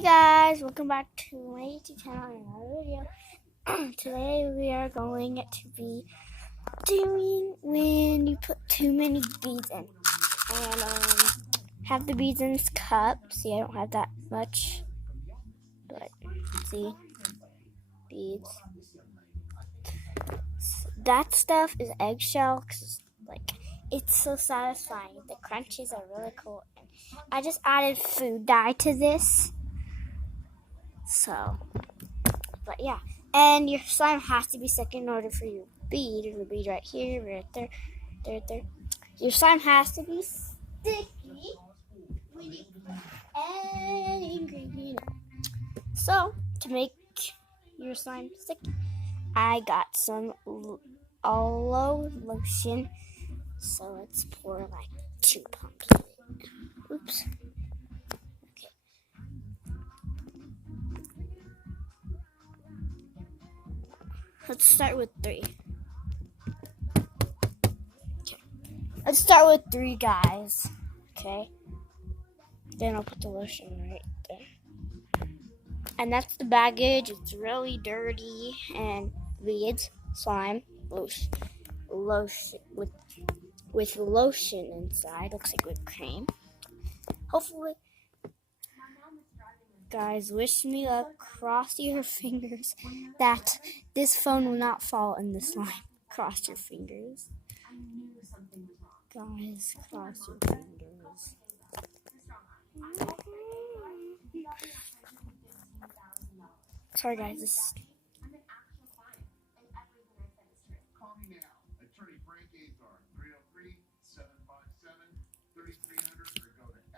Hey guys, welcome back to my YouTube channel and another video. Today we are going to be doing when you put too many beads in. And have the beads in this cup. See, I don't have that much. But see, beads. That stuff is eggshell because it's so satisfying. The crunches are really cool. And I just added food dye to this. So, but yeah, and your slime has to be stuck in order for your bead. It'll be right here, right there, there. Your slime has to be sticky when you put any ingredient. So, to make your slime sticky, I got some aloe lotion. So let's pour like 2 pumps of it. Oops. Let's start with 3. Okay. Let's start with 3, guys. Okay. Then I'll put the lotion right there. And that's the baggage. It's really dirty and beads, slime, lotion with lotion inside. Looks like whipped cream. Hopefully, guys, wish me luck. Cross your fingers that this phone will not fall in the slime. Cross your fingers. Guys, cross your fingers. Sorry, guys. This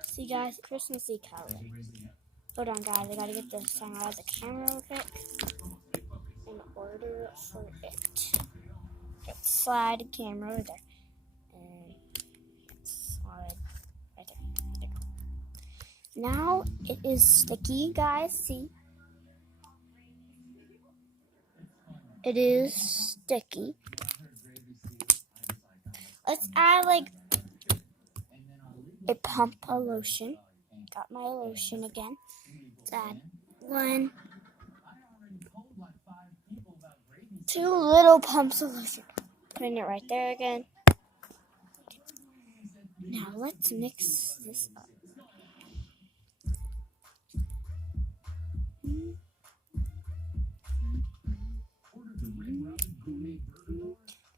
See, guys, Christmassy color. Hold on, guys. I gotta get the sign out of the camera real quick in order for it. Okay, slide the camera over there. And slide right there. Now it is sticky, guys. See? It is sticky. Let's add like a pump of lotion. Got my lotion again. Let's add 1, 2 little pumps of lotion. Putting it right there again. Now let's mix this up.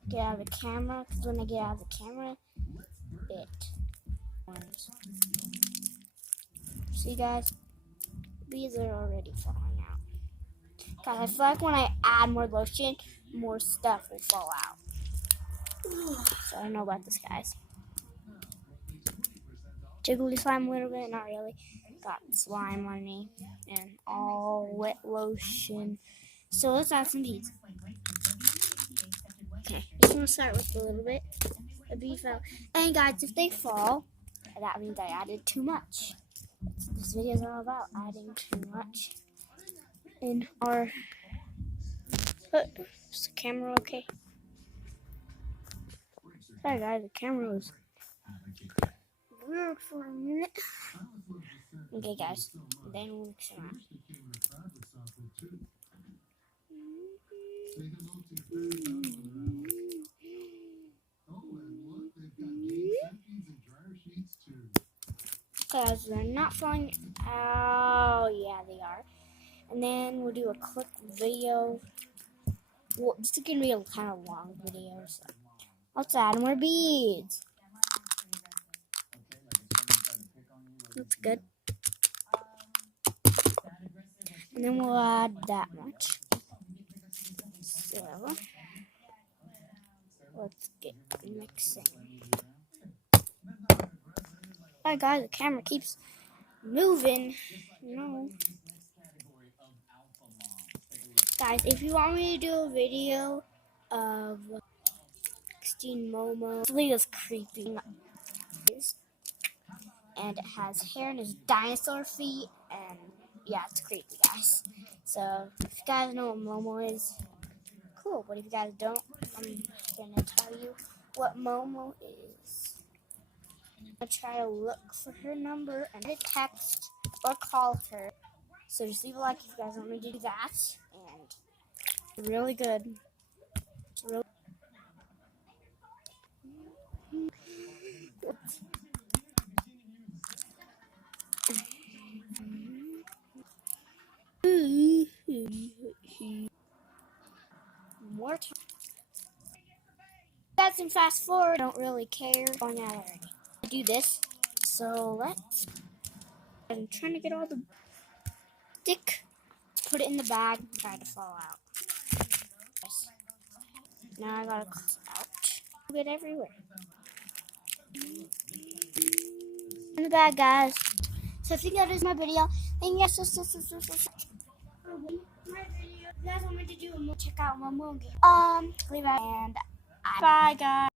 Get out of the camera, because when I get out of the camera, it burns. See, guys, beads are already falling out. Guys, I feel like when I add more lotion, more stuff will fall out. So I don't know about this, guys. Jiggly slime a little bit, not really. Got slime on me and all wet lotion. So let's add some beads. Okay, just gonna start with a little bit. The bead fell. And guys, if they fall, that means I added too much. This video is all about adding too much in our. Is the camera okay? Sorry, guys, the camera was weird for a minute. Okay, guys, then we'll mix it around. Guys, they're not falling. Oh, yeah, they are. And then we'll do a quick video. Well, this is going to be a kind of long video, so let's add more beads. Looks good. And then we'll add that much. So, let's get mixing. Alright, guys, the camera keeps moving. No. Guys, if you want me to do a video of 16 Momo, this video is creepy. And it has hair and his dinosaur feet, and yeah, it's creepy, guys. So if you guys know what Momo is, cool. But if you guys don't, I'm gonna tell you what Momo is. I'm gonna try to look for her number and text or call her. So just leave a like if you guys want me to do that. And really good. Really more time. Guys can fast forward. Don't really care. Going out already. Do this. So let's. I'm trying to get all the stick. Put it in the bag. Try to fall out. Now I gotta close it out. Get everywhere. In the bag, guys. So I think that is my video. Thank you guys so my video. If you guys want me to do a check out my moon game. Leave it and bye guys.